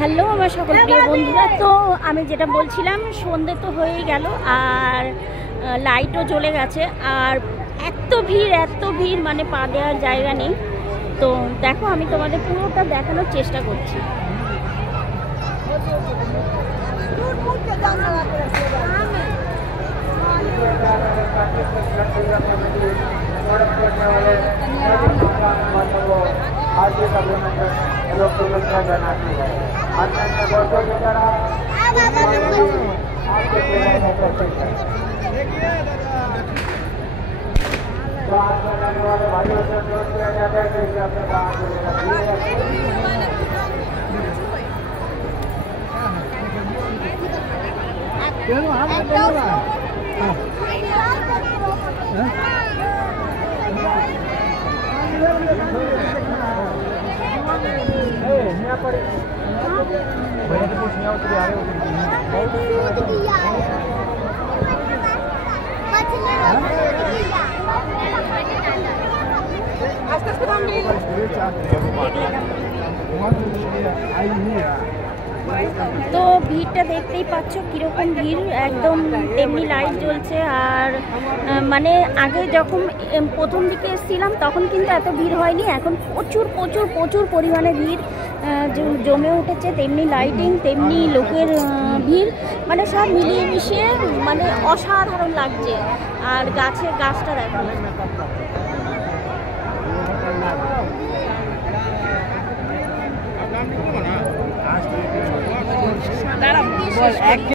হ্যালো আমার সকল প্রিয় বন্ধুরা, তো আমি যেটা বলছিলাম সন্ধে তো হয়েই গেল আর লাইটও জ্বলে গেছে আর এত ভিড় মানে পা দেওয়ার জায়গা নেই। তো দেখো আমি তোমাদের পুরোটা দেখানোর চেষ্টা করছি। তো ভিড়টা দেখতেই পাচ্ছ কিরকম ভিড়, একদম তেমনি লাইট জ্বলছে। আর মানে আগে যখন প্রথম দিকে এসেছিলাম তখন কিন্তু এত ভিড় হয়নি, এখন প্রচুর পরিমাণে ভিড় জমে উঠেছে। তেমনি লাইটিং, তেমনি লোকের ভিড়, মানে সব মিলিয়ে মিশিয়ে মানে অসাধারণ লাগছে। আর গাছটা দেখো।